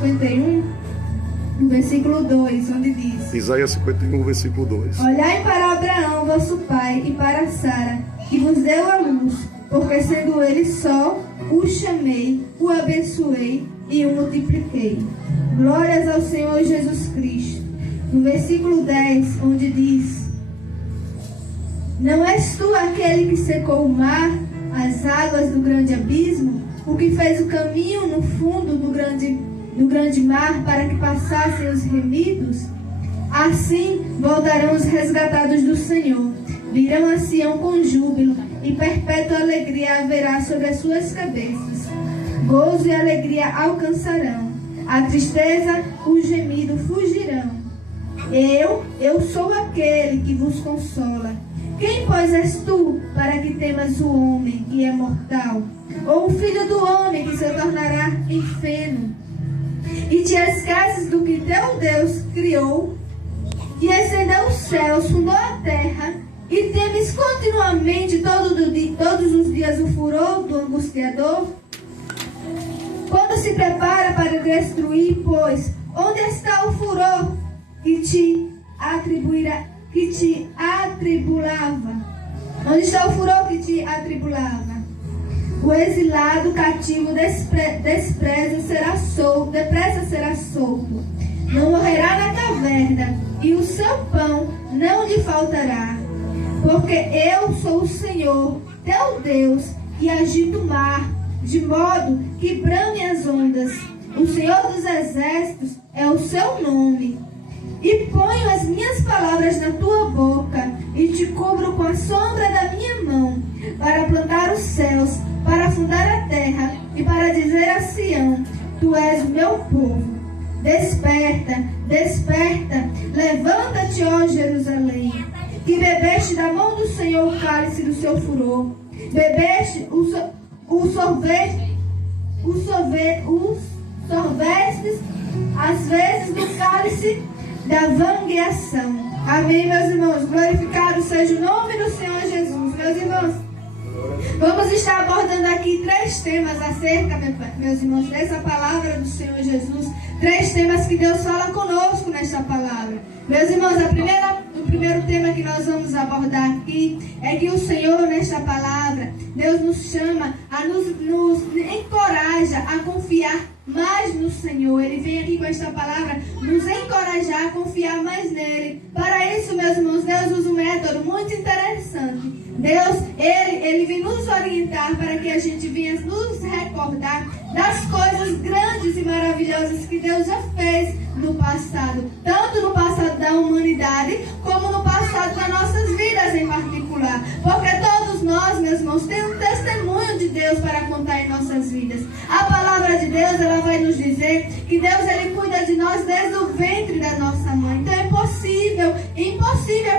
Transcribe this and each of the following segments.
51, no versículo 2, onde diz: Isaías 51, versículo 2. Olhai para Abraão, vosso pai, e para Sara, que vos deu a luz, porque sendo ele só, o chamei, o abençoei e o multipliquei. Glórias ao Senhor Jesus Cristo. No versículo 10, onde diz: Não és tu aquele que secou o mar, as águas do grande abismo, o que fez o caminho no fundo do grande mar para que passassem os remidos? Assim voltarão os resgatados do Senhor, virão a Sião com júbilo, e perpétua alegria haverá sobre as suas cabeças. Gozo e alegria alcançarão, a tristeza, o gemido fugirão. Eu sou aquele que vos consola. Quem, pois, és tu, para que temas o homem que é mortal? Ou o filho do homem que se tornará em feno? E te esqueces do que teu Deus criou, que estendeu os céus, fundou a terra, e temes continuamente todos os dias o furor do angustiador? Quando se prepara para destruir, pois, onde está o furor que te atribulava? Onde está o furor que te atribulava? O exilado cativo depressa será solto, não morrerá na caverna, e o seu pão não lhe faltará. Porque eu sou o Senhor, teu Deus, que agito o mar, de modo que brame as ondas. O Senhor dos exércitos é o seu nome. E ponho as minhas palavras na tua boca, e te cubro com a sombra da minha mão, para plantar os céus, para fundar a terra, e para dizer a Sião: Tu és o meu povo. Desperta, desperta, levanta-te, ó Jerusalém, que bebeste da mão do Senhor o cálice do seu furor. Bebeste sorvestes às vezes do cálice da vangueação. Amém, meus irmãos. Glorificado seja o nome do Senhor Jesus. Meus irmãos, vamos estar abordando aqui 3 temas acerca, meus irmãos, dessa palavra do Senhor Jesus. 3 temas que Deus fala conosco nesta palavra. Meus irmãos, o primeiro tema que nós vamos abordar aqui é que o Senhor, nesta palavra, Deus nos chama, nos encoraja a confiar mais no Senhor. Ele vem aqui com esta palavra nos encorajar a confiar mais nele. Para isso, meus irmãos, Deus usa um método muito interessante. Deus, ele vem nos orientar para que a gente venha nos recordar das coisas grandes e maravilhosas que Deus já fez no passado. Tanto no passado da humanidade, como no passado das nossas vidas em particular. Porque todos nós, meus irmãos, temos um testemunho de Deus para contar em nossas vidas. A palavra de Deus, ela vai nos dizer que Deus, ele cuida de nós desde o ventre da nossa mãe. Então é impossível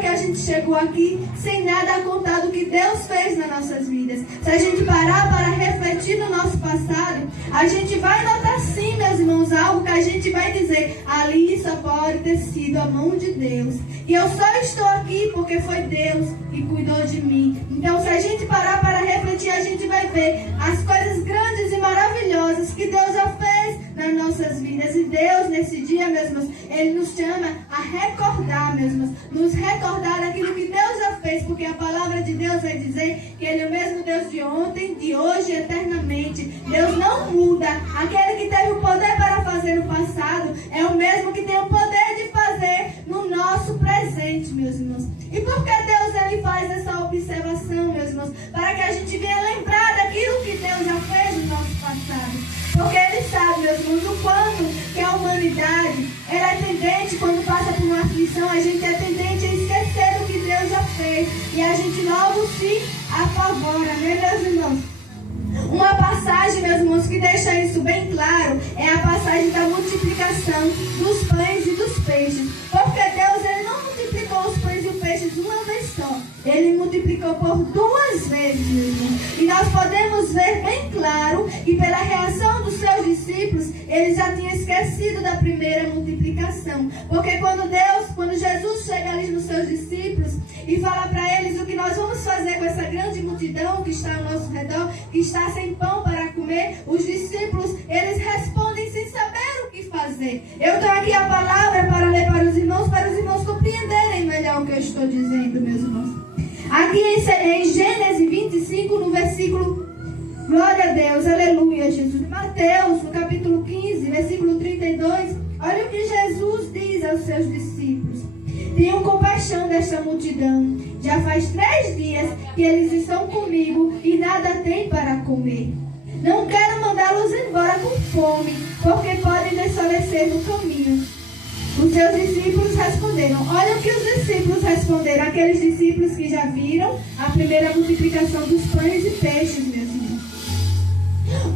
que a gente chegou aqui sem nada contar do que Deus fez nas nossas vidas. Se a gente parar para refletir no nosso passado, a gente vai notar sim, meus irmãos, algo que a gente vai dizer: ali só pode ter sido a mão de Deus. E eu só estou aqui porque foi Deus que cuidou de mim. Então, se a gente parar para refletir, a gente vai ver as coisas grandes e maravilhosas que Deus já fez nas nossas vidas. E Deus, nesse dia, meus irmãos, ele nos chama a recordar, meus irmãos, nos recordar daquilo que Deus já fez, porque a palavra de Deus vai dizer que ele é o mesmo Deus de ontem, de hoje e eternamente. Deus não muda. Aquele que teve o poder para fazer no passado é o mesmo que tem o poder de fazer no nosso presente, meus irmãos. E por que Deus, ele faz essa observação, meus irmãos? Para que a gente venha lembrar daquilo que Deus já fez no nosso passado. Porque ele sabe, meus irmãos, o quanto que a humanidade, ela é tendente, quando passa por uma aflição, a gente é tendente a esquecer o que Deus já fez. E a gente logo se apavora, né, meus irmãos? Uma passagem, meus irmãos, que deixa isso bem claro é a passagem da multiplicação dos pães e dos peixes. Porque Deus, ele não multiplicou os pães e os peixes uma vez só. Ele multiplicou por 2 vezes, meus irmãos. E nós podemos ver bem claro que pela reação dos seus discípulos, eles já tinham esquecido da primeira multiplicação. Porque quando Jesus chega ali nos seus discípulos e fala para eles o que nós vamos fazer com essa grande multidão que está ao nosso redor, que está sem pão para comer, os discípulos, eles respondem sem saber o que fazer. fazer. Eu tenho aqui a palavra para ler para os irmãos compreenderem melhor o que eu estou dizendo, meus irmãos. Aqui em Gênesis 25, no versículo, glória a Deus, aleluia, Jesus. Mateus, no capítulo 15, versículo 32, olha o que Jesus diz aos seus discípulos. Tenham compaixão desta multidão. Já faz 3 dias que eles estão comigo e nada têm para comer. Não quero mandá-los embora com fome, porque podem desfalecer no caminho. Os seus discípulos responderam. Olha o que os discípulos responderam. Aqueles discípulos que já viram a primeira multiplicação dos pães e peixes, meus irmãos.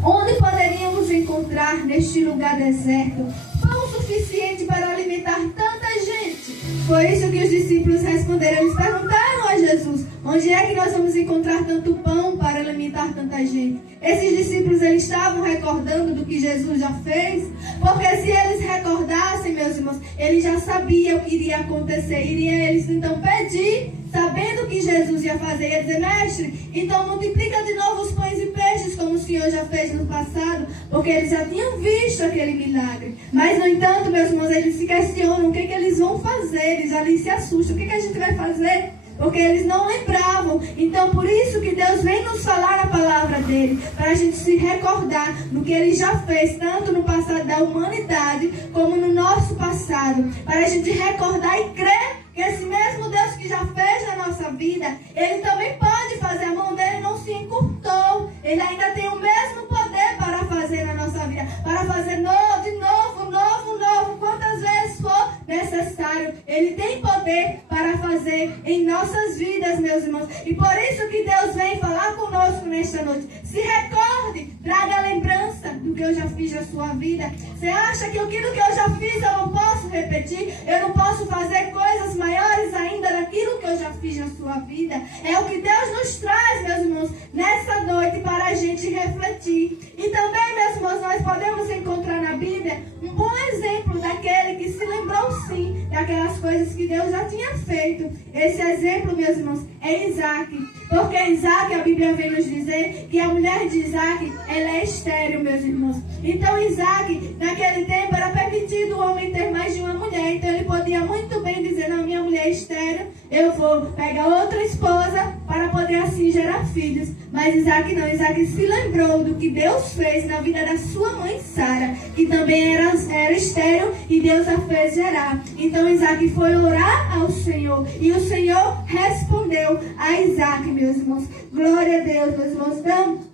Onde poderíamos encontrar neste lugar deserto pão suficiente para alimentar tanta gente? Foi isso que os discípulos responderam. Eles perguntaram a Jesus: onde é que nós vamos encontrar tanto pão para alimentar tanta gente? Esses discípulos, eles estavam recordando do que Jesus já fez, porque se eles recordassem, meus irmãos, eles já sabiam o que iria acontecer. Iriam eles então pedir, sabendo o que Jesus ia fazer, ia dizer: mestre, então multiplica de novo os pães e peixes, como o Senhor já fez no passado, porque eles já tinham visto aquele milagre. Mas, no entanto, meus irmãos, eles se questionam o que eles vão fazer. Eles ali se assustam: o que a gente vai fazer? Porque eles não lembravam. Então, por isso que Deus vem nos falar a palavra dele, para a gente se recordar do que ele já fez, tanto no passado da humanidade, como no nosso passado, para a gente recordar e crer que esse mesmo Deus que já fez na nossa vida, ele também pode fazer. A mão dele não se encurtou. Ele ainda tem o mesmo poder para fazer na nossa vida, para fazer de novo, quantas vezes for necessário. Ele tem poder para fazer em nossas vidas, meus irmãos. E por isso que Deus vem falar conosco nesta noite. Se recorde, traga a lembrança do que eu já fiz na sua vida. Você acha que aquilo que eu já fiz eu não posso repetir? Eu não posso fazer coisas maiores ainda daquilo que eu já fiz na sua vida? É o que Deus nos traz, meus irmãos, nessa noite, para a gente refletir. E também, meus irmãos, nós podemos encontrar na Bíblia um bom exemplo daquele que se lembrou sim daquelas coisas que Deus já tinha feito. Esse exemplo, meus irmãos, é Isaac. Porque Isaac, a Bíblia vem nos dizer que a mulher de Isaac, ela é estéril, meus irmãos. Então Isaac, naquele tempo, era permitido o homem ter mais de uma mulher. Então ele podia muito bem dizer: não, minha mulher é estéril, eu vou pegar outra esposa para poder assim gerar filhos. Mas Isaac não. Isaac se lembrou do que Deus fez na vida da sua mãe Sara, que também era estéril, e Deus a fez gerar. Então Isaac foi orar ao Senhor, e o Senhor respondeu a Isaac, meus irmãos. Glória a Deus, meus irmãos. Então,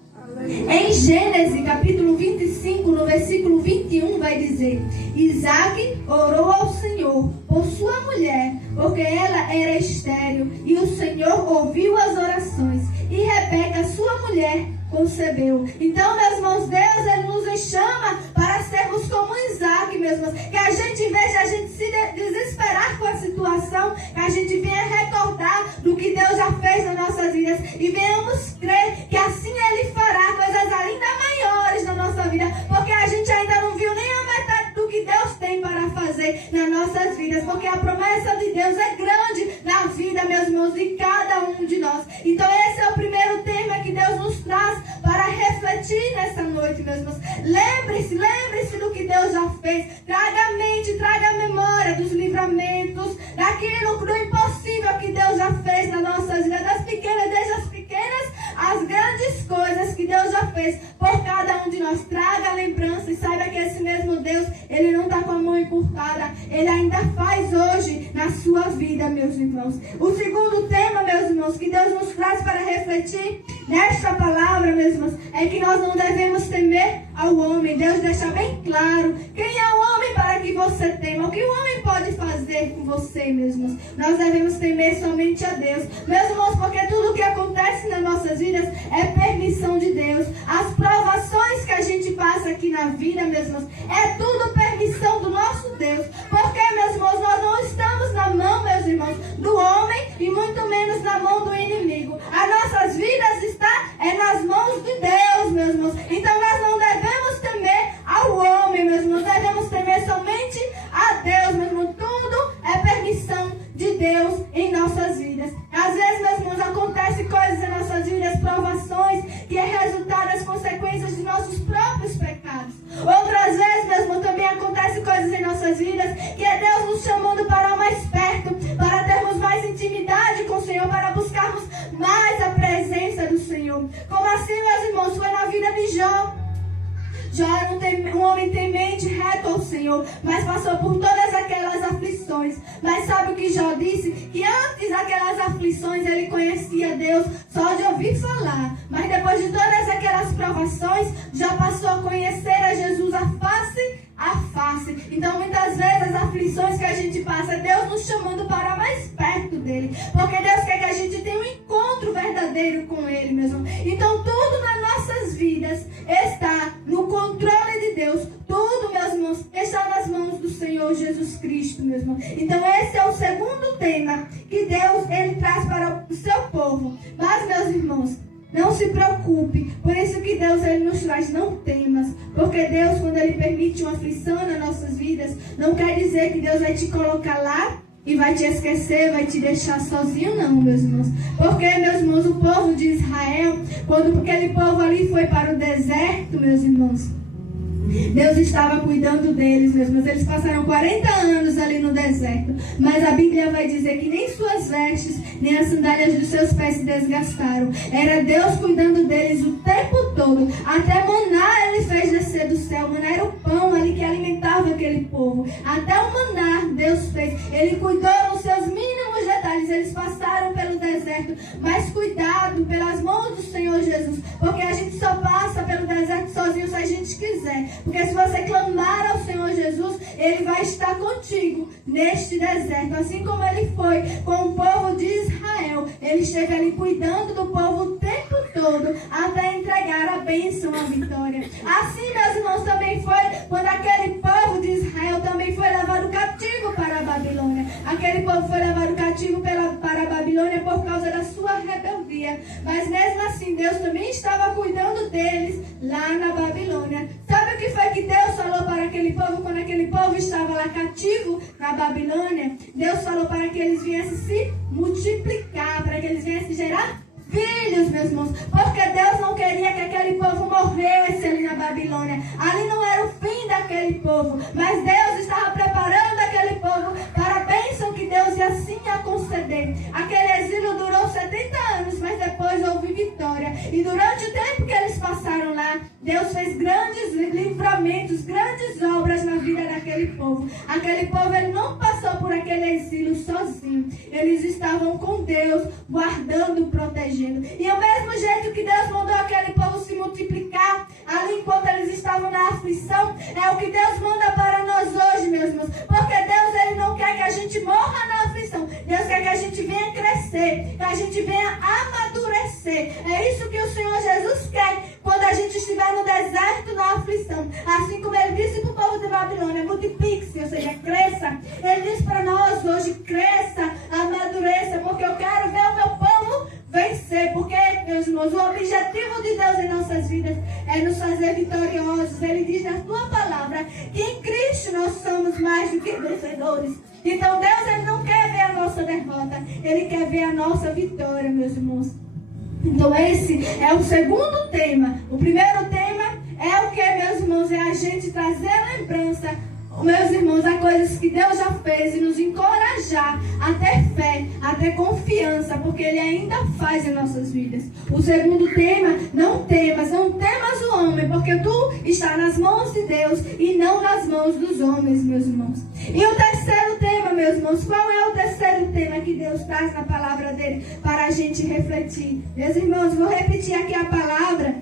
em Gênesis capítulo 25, no versículo 21, vai dizer: Isaac orou ao Senhor por sua mulher, porque ela era estéril, e o Senhor ouviu as orações, e Rebeca, sua mulher, concebeu. Então, meus irmãos, Deus, ele nos chama para sermos como Isaac, meus irmãos. Que a gente, em vez de a gente se desesperar com a situação, que a gente venha recordar do que Deus já fez nas nossas vidas, e venhamos crer que assim ele fará coisas ainda maiores na nossa vida, porque a gente ainda não viu nem a metade do que Deus tem para fazer nas nossas vidas, porque a promessa de Deus é grande na vida, meus irmãos, de cada um de nós. Então esse é o primeiro tema que Deus nos traz para refletir nessa noite, meus irmãos. Lembre-se do que Deus já fez. Traga a mente, traga a memória dos livramentos, daquilo do impossível que Deus já fez nas nossas vidas, das pequenas, desde as pequenas às grandes coisas que Deus já fez por cada um de nós. Traga a lembrança e saiba que esse mesmo Deus, ele não está com a mão encurtada. Ele ainda faz hoje na sua vida, meus irmãos. O segundo tema, meus irmãos, que Deus nos traz para refletir nesta palavra, meus irmãos, é que nós não devemos temer ao homem. Deus deixa bem claro: quem é o homem para que você tema? O que o homem pode fazer com você, meus irmãos? Nós devemos temer somente a Deus, meus irmãos, porque tudo o que acontece nas nossas vidas é permissão de Deus. As provações que a gente passa aqui na vida, meus irmãos, é tudo permissão do nosso Deus. Porque, meus irmãos, nós não estamos na mão, meus irmãos, do homem, e muito menos na mão do inimigo. As nossas vidas estão nas mãos de Deus, meus irmãos. Então nós não devemos temer ao homem, meus irmãos. Devemos temer somente a Deus, meus irmãos. Tudo é permissão de Deus em nossas vidas. Às vezes, meus irmãos, acontecem coisas em nossas vidas, provações, que é resultado das consequências de nossos próprios pecados. Outras vezes, meus irmãos, Senhor, mas passou por todas aquelas aflições. Mas sabe o que Jó disse? Que antes daquelas aflições ele conhecia Deus só de ouvir falar. Mas depois de todas aquelas provações, Jó passou a conhecer a Jesus a face. Então muitas vezes as aflições que a gente passa é Deus nos chamando para mais perto dele, porque Deus quer que a gente tenha um encontro verdadeiro com ele mesmo. Então tudo nas nossas vidas está no controle de Deus. Tudo, meus irmãos, está nas mãos do Senhor Jesus Cristo mesmo. Então esse é o segundo tema que Deus ele traz para o seu povo. Mas, meus irmãos, não se preocupe, por isso que Deus ele nos traz, não temas, porque Deus, quando ele permite uma aflição nas nossas vidas, não quer dizer que Deus vai te colocar lá e vai te esquecer, vai te deixar sozinho, não, meus irmãos. Porque, meus irmãos, o povo de Israel, quando aquele povo ali foi para o deserto, meus irmãos, Deus estava cuidando deles, meus irmãos. Eles passaram 40 anos ali no deserto. Mas a Bíblia vai dizer que nem suas vestes, nem as sandálias dos seus pés se desgastaram. Era Deus cuidando deles o tempo todo. Até maná ele fez descer do céu. Maná era o pão ali que alimentava aquele povo. Até o maná Deus fez. Ele cuidou nos seus mínimos detalhes. Eles passaram pelo deserto. Mas cuidado pelas mãos do Senhor Jesus. Porque a gente só passa pelo deserto sozinho se a gente quiser. Porque se você clamar ao Senhor Jesus, Ele vai estar contigo neste deserto. Assim como Ele foi com o povo de Israel. Ele esteve ali cuidando do povo o tempo todo, até entregar a bênção, a vitória. Assim, meus irmãos, também foi quando aquele povo de Israel também foi levado cativo para a Babilônia. Aquele povo foi levado cativo para a Babilônia por causa da sua rebeldia. Mas mesmo assim, Deus também estava cuidando deles lá na Babilônia. Sabe o que foi que Deus falou para aquele povo quando aquele povo estava lá cativo na Babilônia? Deus falou para que eles viessem se multiplicar, para que eles viessem gerar filhos, meus irmãos. Porque Deus não queria que aquele povo morresse ali na Babilônia. Ali não era o fim daquele povo, mas Deus estava preparando aquele povo para a bênção que Deus ia assim a conceder. Aquele exílio durou 70 anos, mas depois houve vitória. E durante o tempo que eles passaram lá, Deus fez grandes livramentos, grandes obras na vida daquele povo. Aquele povo ele não passou por aquele exílio sozinho. Eles estavam com Deus, guardando, protegendo. E ao mesmo jeito que Deus mandou aquele povo se multiplicar ali enquanto eles estavam na aflição, é o que Deus manda para nós hoje, meus irmãos. Porque Deus ele não quer que a gente morra na aflição. Deus quer que a gente venha crescer, que a gente venha amadurecer. É isso que o Senhor Jesus quer quando a gente estiver no deserto, na aflição. Assim como ele disse para o povo de Babilônia, multiplique-se, ou seja, cresça. Ele diz para nós hoje, cresça, amadureça, porque eu quero ver o meu povo vencer. Porque, meus irmãos, o objetivo de Deus em nossas vidas é nos fazer vitoriosos. Ele diz na sua palavra que em Cristo nós somos mais do que vencedores. Então Deus ele não quer ver a nossa derrota, Ele quer ver a nossa vitória, meus irmãos. Então esse é o segundo tema. O primeiro tema é o que, meus irmãos? É a gente trazer a lembrança, meus irmãos, a coisas que Deus já fez e nos encorajar a ter fé, a ter confiança, porque Ele ainda faz em nossas vidas. O segundo tema, não temas o homem, porque tu está nas mãos de Deus e não nas mãos dos homens, meus irmãos. E o terceiro tema, meus irmãos, qual é o terceiro tema que Deus traz na palavra dele para a gente refletir? Meus irmãos, vou repetir aqui a palavra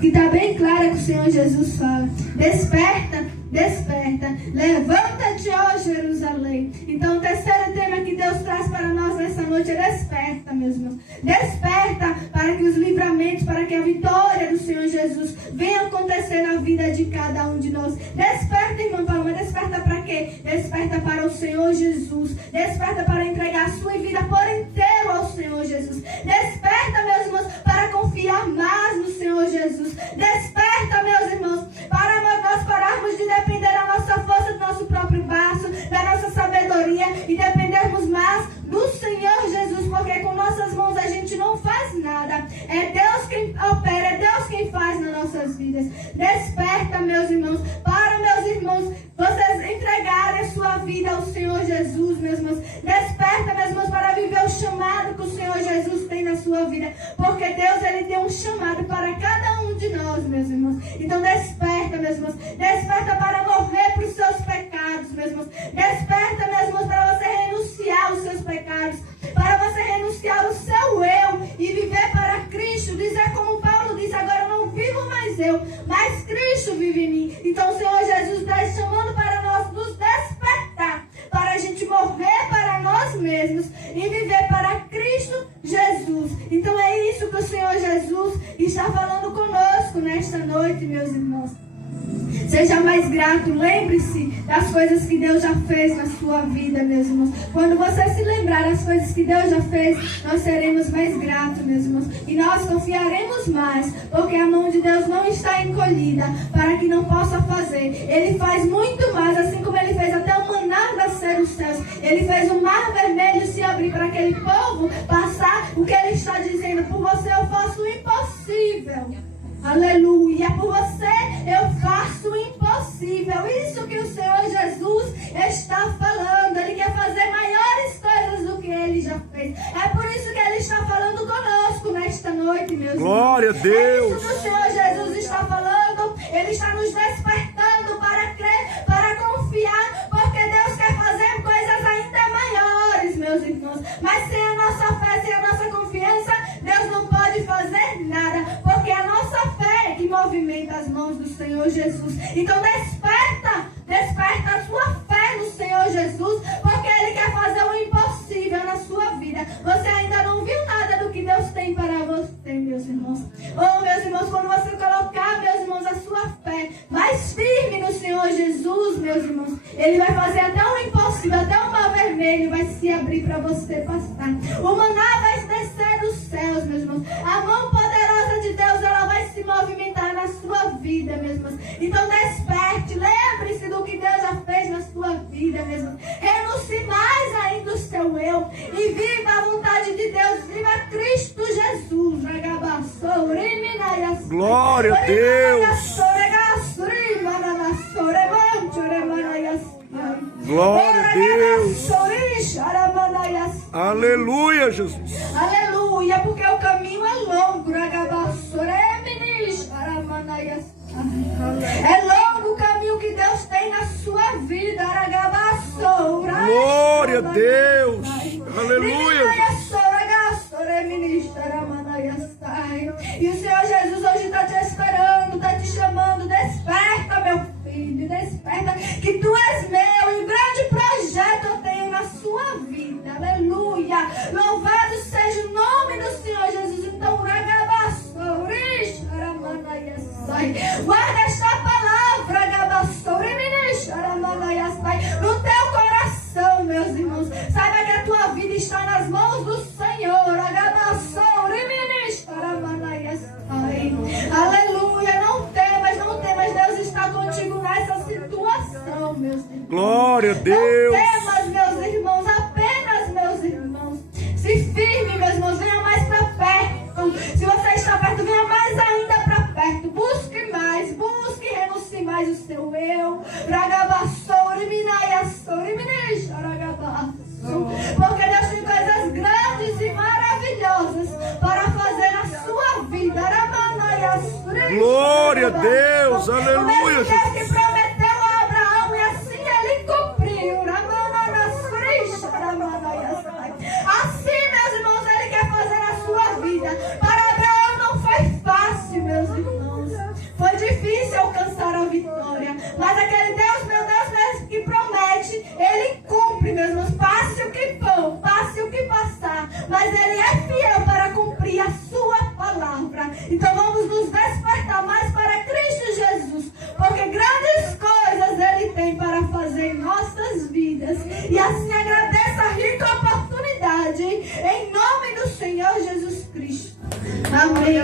que está bem clara que o Senhor Jesus fala. Desperta, desperta, levanta-te, ó Jerusalém. Então o terceiro tema que Deus traz para nós nessa noite é desperta, meus irmãos. Desperta para que os livramentos, para que a vitória do Senhor Jesus venha acontecer na vida de cada um de nós. Desperta, irmã Paloma, desperta para quê? Desperta para o Senhor Jesus. Desperta para entregar a sua vida por inteiro ao Senhor Jesus. Desperta, meus irmãos, para confiar mais no Senhor Jesus. Desperta, meus irmãos, para nós pararmos de depender da nossa força, do nosso próprio braço, da nossa sabedoria e dependermos mais do Senhor Jesus, porque com nossas mãos a gente não faz nada. É Deus quem opera, é Deus quem faz nas nossas vidas. Desperta, meus irmãos, para, meus irmãos, vocês entregarem a sua vida ao Senhor Jesus, meus irmãos. Desperta, meus irmãos, para viver o chamado que o Senhor Jesus tem na sua vida, porque Deus, Ele tem um chamado para cada um de nós, meus irmãos. Então desperta, meus irmãos, desperta para morrer para os seus pecados. Jesus e viver para Cristo Jesus. Então é isso que o Senhor Jesus está falando conosco nesta noite, meus irmãos. Seja mais grato, lembre-se das coisas que Deus já fez na sua vida, meus irmãos. Quando você se lembrar das coisas que Deus já fez, nós seremos mais gratos, meus irmãos. E nós confiaremos mais, porque a mão de Deus não está encolhida para que não possa fazer. Ele faz muito mais, assim como Ele fez até o maná nascer dos céus. Ele fez o mar vermelho se abrir para aquele povo passar. O que Ele está dizendo, por você eu faço o impossível. Aleluia, por você eu faço o impossível. Isso que o Senhor Jesus está falando. Ele quer fazer maiores coisas do que Ele já fez. É por isso que Ele está falando conosco nesta noite, meus irmãos. Glória a Deus. É isso que o Senhor Jesus está falando. Ele está nos despertando para crer, para confiar, porque Deus quer fazer coisas ainda maiores, meus irmãos. Mas sem a nossa fé, sem a nossa confiança, Deus não pode fazer nada, porque a nossa fé que movimenta as mãos do Senhor Jesus. Então desperta a sua fé no Senhor Jesus, porque Ele quer fazer o impossível na sua vida. Você ainda não viu nada do que Deus tem para você, meus irmãos. Oh, meus irmãos, quando você colocar, meus irmãos, a sua fé mais firme no Senhor Jesus, meus irmãos, Ele vai fazer até o impossível, até o mar vermelho vai se abrir para você passar. O maná vai descer dos céus, meus irmãos. A mão poderosa de Deus, ela vai se movimentar na sua vida, meus irmãos. Então desperte, lembre-se do que Deus já fez na sua vida, meus irmãos. Renuncie mais ainda o seu eu e viva a vontade de Deus. Viva Cristo Jesus. Glória a Deus. Glória a Deus. Aleluia, Jesus. Aleluia, porque o caminho é longo. É longo o caminho que Deus tem na sua vida. Glória a Deus. Aleluia. E o Senhor Jesus hoje está te esperando, está te chamando. Desperta, meu filho, desperta, que tu és meu e um grande projeto eu tenho na sua vida. Aleluia. Louvado seja o nome do Senhor Jesus. Então, guarda esta palavra no teu coração, meus irmãos. Saiba que a tua vida está nas mãos do Senhor. Aleluia. Não temas, Deus está contigo nessa situação, meus irmãos. Glória a Deus. Não temas, meus irmãos, apenas, meus irmãos. Se firme, meus irmãos, venha mais para perto. Se você está perto, venha mais ainda para perto. Busque mais, renuncie mais o seu eu. Porque Deus tem coisas grandes e maravilhosas para fazer na sua vida. Glória a Deus, aleluia. O Deus que prometeu a Abraão e assim Ele cumpriu. Assim, meus irmãos, Ele quer fazer na sua vida. Para Abraão não foi fácil, meus irmãos. Foi difícil alcançar a vitória. Mas aquele Deus, meu Deus, mesmo que promete, Ele cumpre, meus irmãos. Passe o que for, passe o que passar. Mas Ele é fiel para cumprir a sua palavra. Então vamos nos despertar mais para Cristo Jesus. Porque grandes coisas Ele tem para fazer em nossas vidas. E assim agradeça a rica oportunidade. Em nome do Senhor Jesus Cristo. Amém.